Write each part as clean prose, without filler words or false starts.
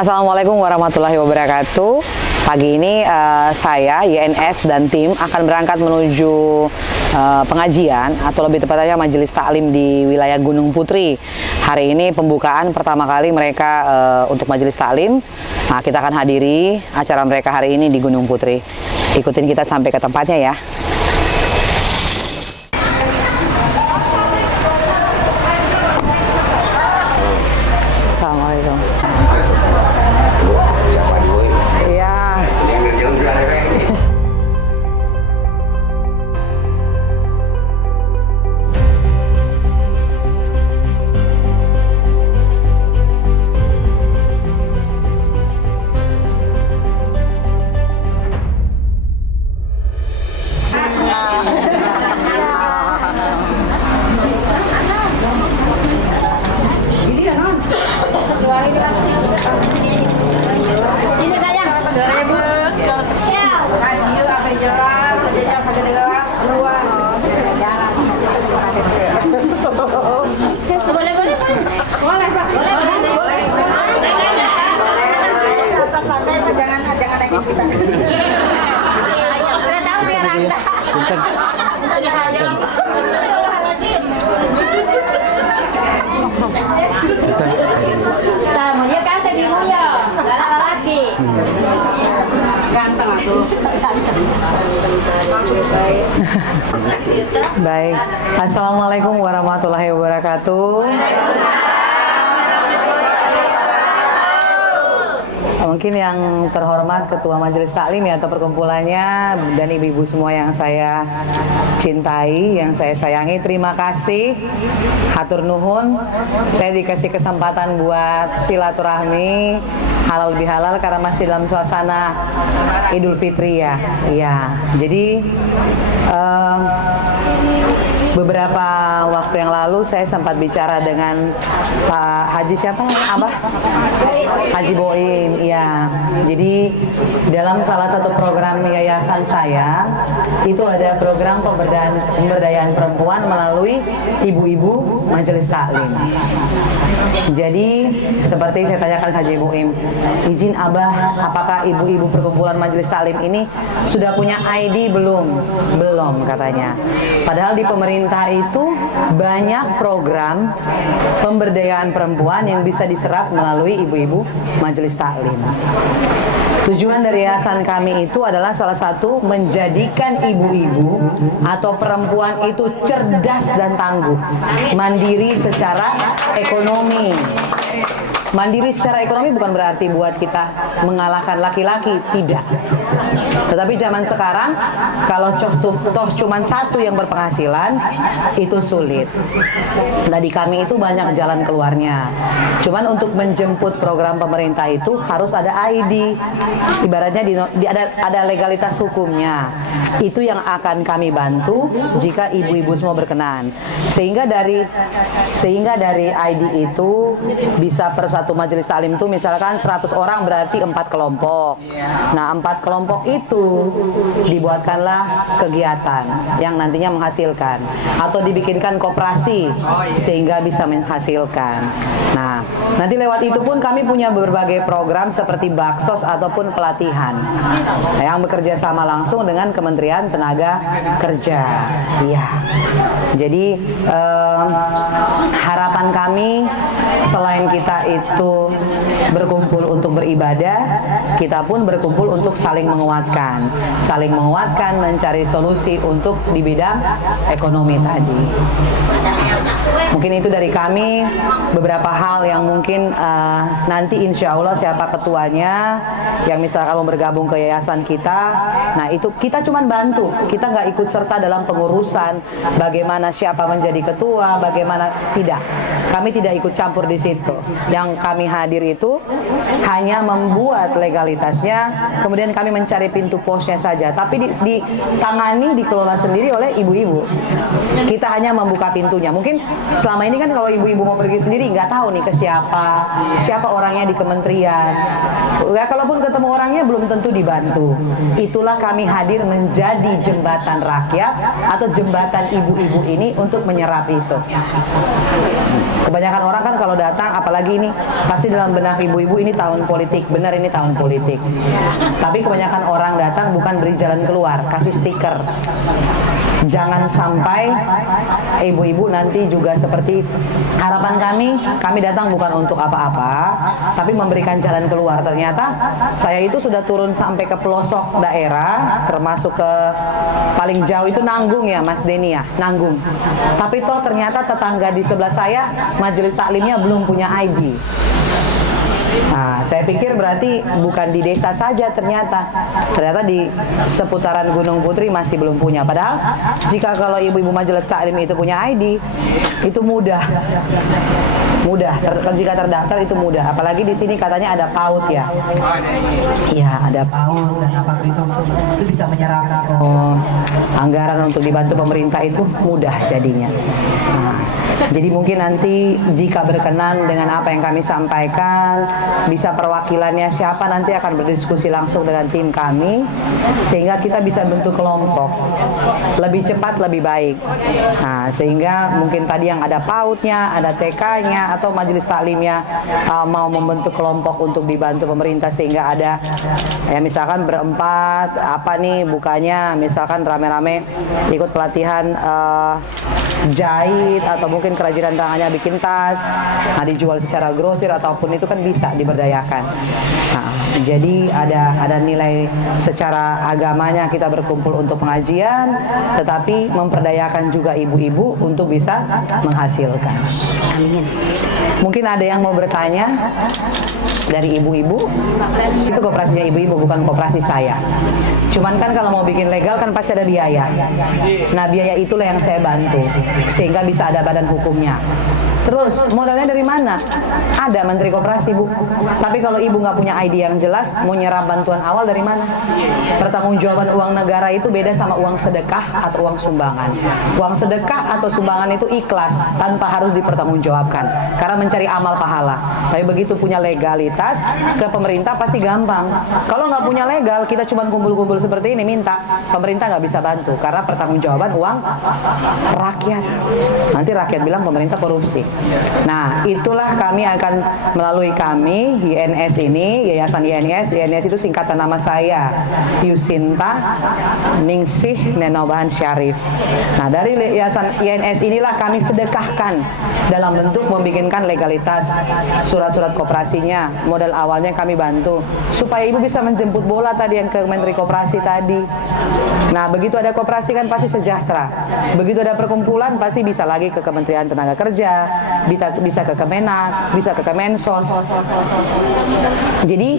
Assalamualaikum warahmatullahi wabarakatuh. Pagi ini saya, YNS dan tim akan berangkat menuju pengajian atau lebih tepatnya majelis taklim di wilayah Gunung Putri. Hari ini pembukaan pertama kali mereka untuk majelis taklim. Nah, kita akan hadiri acara mereka hari ini di Gunung Putri. Ikutin kita sampai ke tempatnya ya. Assalamualaikum. Iya. Tamunya kan sedih ya, laki. Ganteng aku. Baik. Assalamualaikum warahmatullahi wabarakatuh. Mungkin yang terhormat Ketua Majelis Taklim ya, atau perkumpulannya, dan ibu-ibu semua yang saya cintai, yang saya sayangi, terima kasih, hatur nuhun. Saya dikasih kesempatan buat silaturahmi halal bihalal karena masih dalam suasana Idul Fitri ya. Iya. Jadi beberapa waktu yang lalu saya sempat bicara dengan Pak Haji siapa? Abah? Haji Boim, iya. Jadi dalam salah satu program yayasan saya itu ada program pemberdayaan perempuan melalui ibu-ibu majelis taklim. Jadi seperti saya tanyakan Haji Boim, izin Abah, apakah ibu-ibu perkumpulan majelis taklim ini sudah punya ID belum? Belum katanya. Padahal di pemerintah itu banyak program pemberdayaan perempuan yang bisa diserap melalui ibu-ibu majelis taklim. Tujuan dari yayasan kami itu adalah salah satu menjadikan ibu-ibu atau perempuan itu cerdas dan tangguh, mandiri secara ekonomi. Mandiri secara ekonomi bukan berarti buat kita mengalahkan laki-laki, tidak. Tetapi zaman sekarang kalau toh cuman satu yang berpenghasilan itu sulit. Nah, di kami itu banyak jalan keluarnya. Cuman untuk menjemput program pemerintah itu harus ada ID. Ibaratnya ada legalitas hukumnya. Itu yang akan kami bantu jika ibu-ibu semua berkenan. Sehingga dari ID itu bisa per satu majelis taklim itu misalkan 100 orang berarti 4 kelompok. Nah, 4 kelompok itu dibuatkanlah kegiatan yang nantinya menghasilkan atau dibikinkan koperasi sehingga bisa menghasilkan. Nah, nanti lewat itu pun kami punya berbagai program seperti baksos ataupun pelatihan yang bekerja sama langsung dengan Kementerian Tenaga Kerja. Iya. Jadi harapan kami selain kita itu berkumpul untuk beribadah, kita pun berkumpul untuk saling menguatkan, mencari solusi untuk di bidang ekonomi tadi. Mungkin itu dari kami, beberapa hal yang mungkin nanti insya Allah siapa ketuanya yang misalkan mau bergabung ke yayasan kita, nah itu kita cuma bantu, kita nggak ikut serta dalam pengurusan bagaimana siapa menjadi ketua, bagaimana, tidak. Kami tidak ikut campur di situ. Yang kami hadir itu hanya membuat legalitasnya, kemudian kami mencari pintu posnya saja. Tapi ditangani, dikelola sendiri oleh ibu-ibu. Kita hanya membuka pintunya. Mungkin selama ini kan kalau ibu-ibu mau pergi sendiri nggak tahu nih ke siapa orangnya di kementerian. Ya, kalaupun ketemu orangnya belum tentu dibantu. Itulah kami hadir menjadi jembatan rakyat atau jembatan ibu-ibu ini untuk menyerap itu. Kebanyakan orang kan kalau datang, apalagi ini pasti dalam benak ibu-ibu ini tahun politik, benar ini tahun politik. Tapi kebanyakan orang datang bukan beri jalan keluar, kasih stiker. Jangan sampai ibu-ibu nanti juga seperti itu. Harapan kami datang bukan untuk apa-apa, tapi memberikan jalan keluar. Ternyata saya itu sudah turun sampai ke pelosok daerah, termasuk ke paling jauh itu Nanggung ya Mas Denny ya, Nanggung. Tapi toh ternyata tetangga di sebelah saya majelis taklimnya belum punya ID. Nah, saya pikir berarti bukan di desa saja ternyata di seputaran Gunung Putri masih belum punya. Padahal jika kalau ibu-ibu majelis taklim itu punya ID, itu mudah. Jika terdaftar itu mudah. Apalagi di sini katanya ada PAUD ya. Iya, ada PAUD dan apa itu bisa menyerap anggaran untuk dibantu pemerintah itu mudah jadinya. Nah, jadi mungkin nanti jika berkenan dengan apa yang kami sampaikan, bisa perwakilannya siapa nanti akan berdiskusi langsung dengan tim kami sehingga kita bisa bentuk kelompok lebih cepat lebih baik. Nah, sehingga mungkin tadi yang ada PAUD-nya, ada TK-nya atau majelis taklimnya mau membentuk kelompok untuk dibantu pemerintah sehingga ada ya misalkan berempat apa nih bukanya misalkan rame-rame ikut pelatihan jahit atau mungkin kerajinan tangannya bikin tas, nah dijual secara grosir ataupun itu kan bisa diberdayakan. Nah, jadi ada nilai secara agamanya kita berkumpul untuk pengajian, tetapi memperdayakan juga ibu-ibu untuk bisa menghasilkan. Amin. Mungkin ada yang mau bertanya dari ibu-ibu? Itu koperasinya ibu-ibu, bukan koperasi saya. Cuman kan kalau mau bikin legal kan pasti ada biaya. Nah, biaya itulah yang saya bantu sehingga bisa ada badan hukumnya. Terus modalnya dari mana? Ada Menteri Koperasi Bu. Tapi kalau ibu nggak punya ID yang jelas, mau nyerap bantuan awal dari mana? Pertanggungjawaban uang negara itu beda sama uang sedekah atau uang sumbangan. Uang sedekah atau sumbangan itu ikhlas tanpa harus dipertanggungjawabkan karena mencari amal pahala. Tapi begitu punya legalitas ke pemerintah pasti gampang. Kalau nggak punya legal, kita cuma kumpul-kumpul seperti ini minta, pemerintah nggak bisa bantu karena pertanggungjawaban uang rakyat. Nanti rakyat bilang pemerintah korupsi. Nah, itulah kami akan melalui kami YNS ini, Yayasan YNS itu singkatan nama saya, Yusinta Ningsih Nenobahan Syarif. Nah, dari Yayasan YNS inilah kami sedekahkan dalam bentuk membikinkan legalitas surat-surat koperasinya. Modal awalnya kami bantu supaya ibu bisa menjemput bola tadi yang ke Menteri Koperasi tadi. Nah, begitu ada koperasi kan pasti sejahtera. Begitu ada perkumpulan pasti bisa lagi ke Kementerian Tenaga Kerja, bisa ke Kemenak, bisa ke Kemensos. Jadi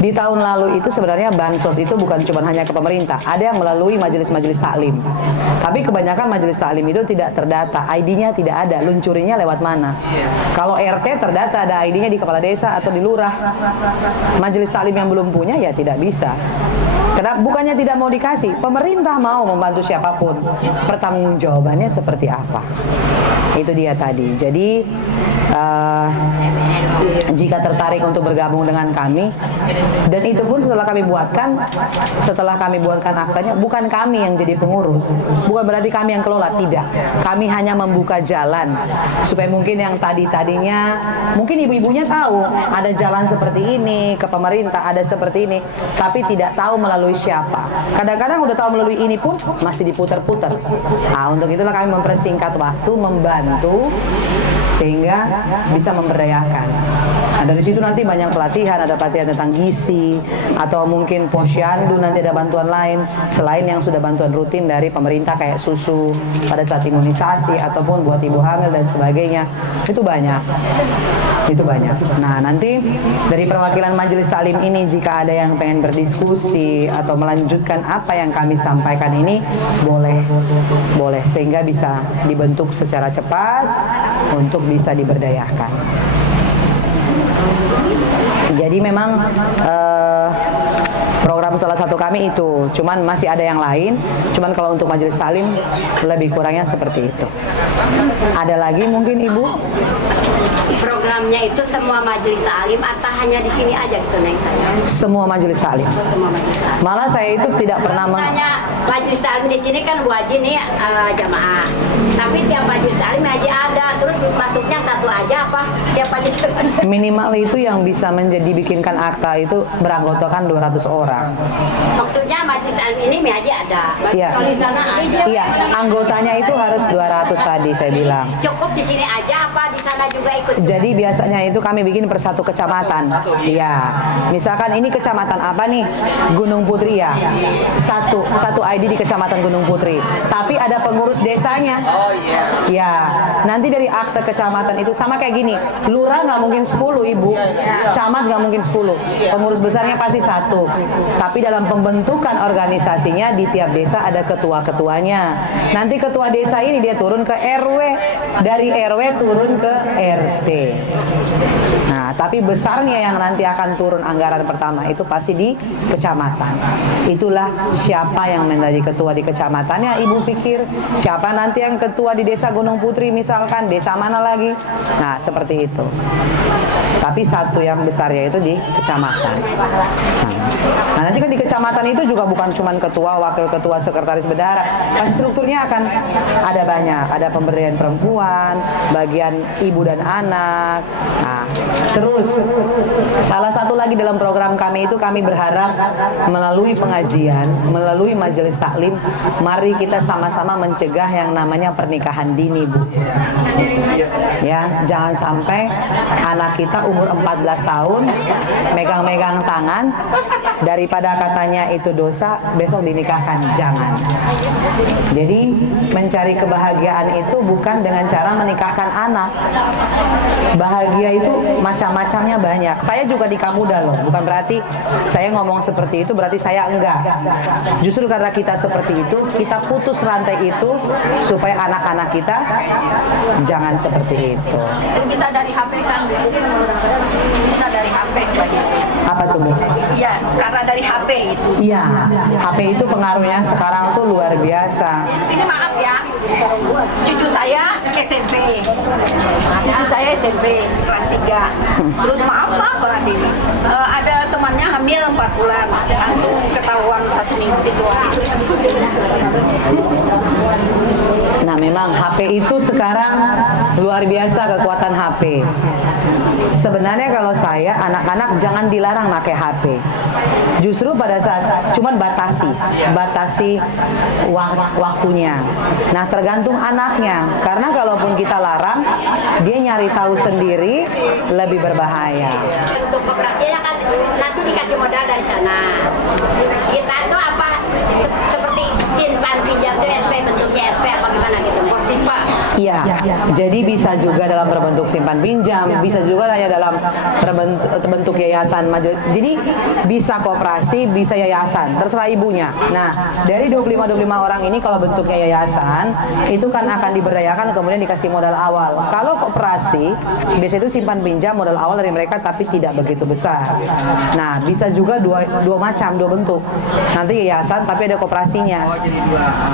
di tahun lalu itu sebenarnya bansos itu bukan cuma hanya ke pemerintah, ada yang melalui majelis-majelis taklim. Tapi kebanyakan majelis taklim itu tidak terdata, ID-nya tidak ada, luncurinya lewat mana? Kalau RT terdata ada ID-nya di kepala desa atau di lurah. Majelis taklim yang belum punya ya tidak bisa. Karena bukannya tidak mau dikasih, pemerintah mau membantu siapapun. Pertanggungjawabannya seperti apa? Itu dia tadi. Jadi jika tertarik untuk bergabung dengan kami, dan itu pun setelah kami buatkan aktanya, bukan kami yang jadi pengurus, bukan berarti kami yang kelola, tidak. Kami hanya membuka jalan supaya mungkin yang tadinya mungkin ibu-ibunya tahu ada jalan seperti ini ke pemerintah, ada seperti ini, tapi tidak tahu melalui siapa. Kadang-kadang udah tahu melalui ini pun masih diputar-putar. Nah, untuk itulah kami mempersingkat waktu, membantu sehingga bisa memberdayakan. Nah, dari situ nanti banyak pelatihan, ada pelatihan tentang gizi atau mungkin posyandu, nanti ada bantuan lain selain yang sudah bantuan rutin dari pemerintah kayak susu pada saat imunisasi ataupun buat ibu hamil dan sebagainya. Itu banyak. Nah, nanti dari perwakilan majelis taklim ini jika ada yang pengen berdiskusi atau melanjutkan apa yang kami sampaikan ini, boleh sehingga bisa dibentuk secara cepat untuk bisa diberdayakan. Jadi memang program salah satu kami itu, cuman masih ada yang lain. Cuman kalau untuk majelis taklim lebih kurangnya seperti itu. Ada lagi mungkin Ibu? Programnya itu semua majelis taklim atau hanya di sini aja gitu Neng saya? Semua majelis taklim. Semua majelis taklim. Malah saya itu tidak pernah Misalnya majelis taklim di sini kan wajib nih jamaah. Tapi tiap majelis taklim haji ada, terus masuknya satu aja apa setiap aja. Minimal itu yang bisa menjadi bikinkan akta itu beranggotakan 200 orang. Maksudnya majelis taklim ini aja ada. Iya. Kalau di sana ada. Iya, anggotanya itu harus 200 tadi saya bilang. Cukup di sini aja apa di sana juga ikut? Jadi biasanya itu kami bikin per satu kecamatan. Iya. Misalkan ini kecamatan apa nih? Gunung Putri ya. Satu ID di kecamatan Gunung Putri. Tapi ada pengurus desanya. Oh iya. Ya. Nanti dari akte kecamatan itu sama kayak gini. Lurah nggak mungkin 10 ibu. Camat nggak mungkin 10. Pengurus besarnya pasti 1. Tapi dalam pembentukan organisasinya di tiap desa ada ketua-ketuanya. Nanti ketua desa ini dia turun ke RW. Dari RW turun ke RT. Nah, tapi besarnya yang nanti akan turun anggaran pertama itu pasti di kecamatan. Itulah siapa yang menjadi ketua di kecamatannya. Ibu pikir siapa nanti yang ketua di desa Gunung Putri misalkan, desa mana lagi? Nah, seperti itu. Tapi satu yang besarnya itu di kecamatan. Nah, nanti kan di kecamatan itu juga bukan cuma ketua, wakil ketua, sekretaris bendahara. Pasti strukturnya akan ada banyak. Ada pemberdayaan perempuan, bagian ibu dan anak. Nah, terus salah satu lagi dalam program kami itu kami berharap melalui pengajian, melalui majelis taklim, mari kita sama-sama mencegah yang namanya pernikahan dini, Bu. Ya, jangan sampai anak kita umur 14 tahun megang-megang tangan, daripada katanya itu dosa, besok dinikahkan. Jangan. Jadi mencari kebahagiaan itu bukan dengan cara menikahkan anak. Bahagia itu macam-macamnya banyak. Saya juga di Kamuda loh, bukan berarti saya ngomong seperti itu berarti saya enggak. Justru karena kita seperti itu, kita putus rantai itu supaya anak-anak kita jangan seperti itu. Bisa dari HP kan, bisa dari HP. Apa tuh, Bu? Iya, karena dari HP itu. Iya, HP itu pengaruhnya sekarang tuh luar biasa. Ini maaf ya, cucu saya SMP. Cucu saya SMP kelas 3. Terus maaf Pak, berarti ada temannya hamil 4 bulan, langsung ketahuan 1 minggu itu. Nah, memang HP itu sekarang luar biasa kekuatan HP. Sebenarnya kalau saya, anak-anak jangan dilarang pakai HP. Justru pada saat, cuman batasi waktunya. Nah, tergantung anaknya. Karena kalaupun kita larang, dia nyari tahu sendiri, lebih berbahaya. Untuk koperasinya kan nanti dikasih modal dari sana. Kita itu apa seperti simpan pinjam itu SP, bentuknya SP apa gimana gitu. Simpan. Iya, jadi bisa juga dalam berbentuk simpan pinjam, bisa juga hanya dalam berbentuk yayasan majelis. Jadi bisa koperasi, bisa yayasan, terserah ibunya. Nah, dari 25 orang ini kalau bentuknya yayasan, itu kan akan diberdayakan kemudian dikasih modal awal. Kalau koperasi, biasanya itu simpan pinjam modal awal dari mereka tapi tidak begitu besar. Nah, bisa juga dua macam, dua bentuk. Nanti yayasan tapi ada koperasinya.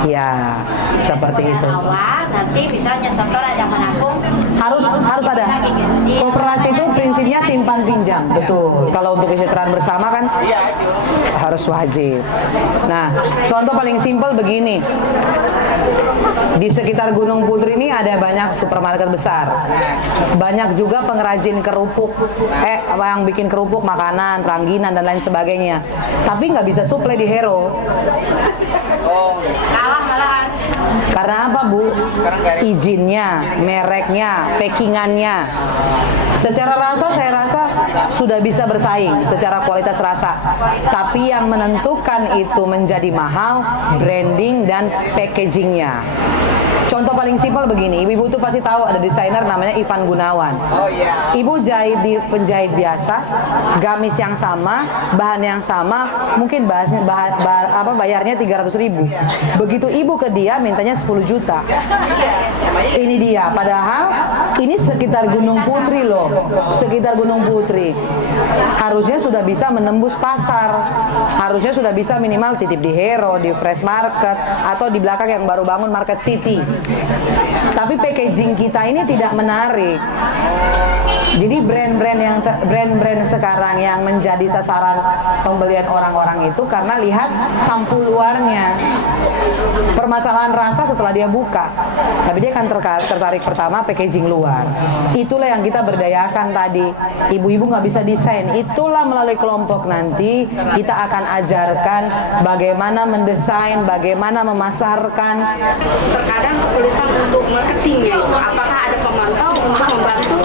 Ya, seperti itu. Awal nanti misalnya setor yang menanggung Harus ada. Koperasi itu prinsipnya simpan pinjam, betul. Kalau untuk kesejahteraan bersama kan harus wajib. Nah, contoh paling simpel begini. Di sekitar Gunung Putri ini ada banyak supermarket besar. Banyak juga pengrajin kerupuk, yang bikin kerupuk, makanan, rangginan dan lain sebagainya. Tapi nggak bisa suplai di Hero. kalah-kalahan. Karena apa, Bu? Izinnya, mereknya, packingannya. Secara rasa saya rasa sudah bisa bersaing secara kualitas rasa. Tapi yang menentukan itu menjadi mahal, branding dan packagingnya. Contoh paling simpel begini, ibu-ibu tuh pasti tahu ada desainer namanya Ivan Gunawan. Oh iya. Ibu jahit di penjahit biasa, gamis yang sama, bahan yang sama, mungkin bayarnya 300.000. Begitu ibu ke dia mintanya 10 juta. Ini dia, padahal ini sekitar Gunung Putri loh, sekitar Gunung Putri. harusnya sudah bisa menembus pasar. Harusnya sudah bisa minimal titip di Hero, di Fresh Market, atau di belakang yang baru bangun Market City. Tapi packaging kita ini tidak menarik. Jadi brand-brand sekarang yang menjadi sasaran pembelian orang-orang itu karena lihat sampul luarnya. Permasalahan rasa setelah dia buka, tapi dia akan tertarik pertama packaging luar. Itulah yang kita berdayakan tadi. Ibu-ibu nggak bisa desain. Itulah melalui kelompok nanti kita akan ajarkan bagaimana mendesain, bagaimana memasarkan. Terkadang kesulitan untuk marketingnya itu. Apakah ada pemantau untuk membantu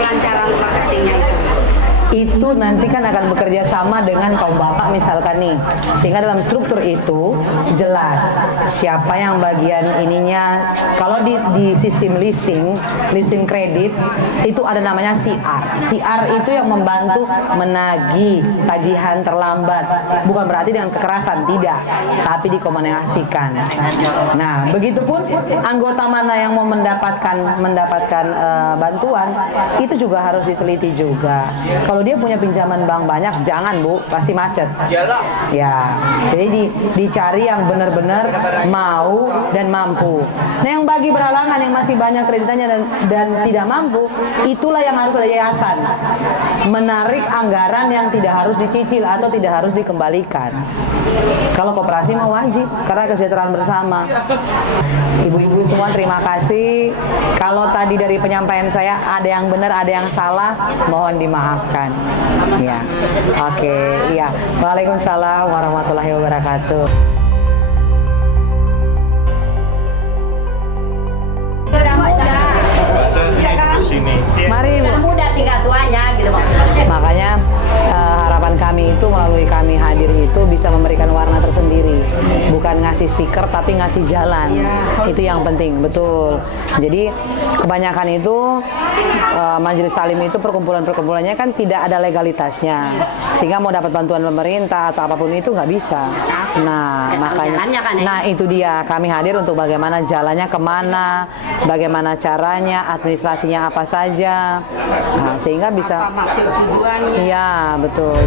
kelancaran marketingnya itu? Itu nanti kan akan bekerja sama dengan kaum bapak misalkan nih, sehingga dalam struktur itu jelas siapa yang bagian ininya. Kalau di sistem leasing kredit itu ada namanya CR itu yang membantu menagih tagihan terlambat, bukan berarti dengan kekerasan, tidak, tapi dikomunikasikan. Nah, begitupun anggota mana yang mau mendapatkan bantuan itu juga harus diteliti juga. Kalau dia punya pinjaman bank banyak, jangan Bu, pasti macet. Ya, jadi dicari yang benar-benar mau dan mampu. Nah, yang bagi berhalangan yang masih banyak kreditannya dan tidak mampu, itulah yang harus ada yayasan. Menarik anggaran yang tidak harus dicicil atau tidak harus dikembalikan. Kalau koperasi mau wajib karena kesejahteraan bersama. Ibu-ibu semua terima kasih. Kalau tadi dari penyampaian saya ada yang benar, ada yang salah, mohon dimaafkan. Ya. Oke, iya. Waalaikumsalam warahmatullahi wabarakatuh. Sudah muda. Mari Ibu. Sudah muda tinggal tuanya gitu maksudnya. Makanya harapan kami itu melalui kami hadir itu bisa memberikan warna tersendiri, bukan ngasih stiker tapi ngasih jalan. Itu yang penting, betul. Jadi kebanyakan itu majelis taklim itu perkumpulannya kan tidak ada legalitasnya, sehingga mau dapat bantuan pemerintah atau apapun itu nggak bisa. Nah, makanya, nah itu dia kami hadir untuk bagaimana jalannya kemana, bagaimana caranya, administrasinya apa saja, nah, sehingga bisa. Maksud tujuannya. Iya, betul.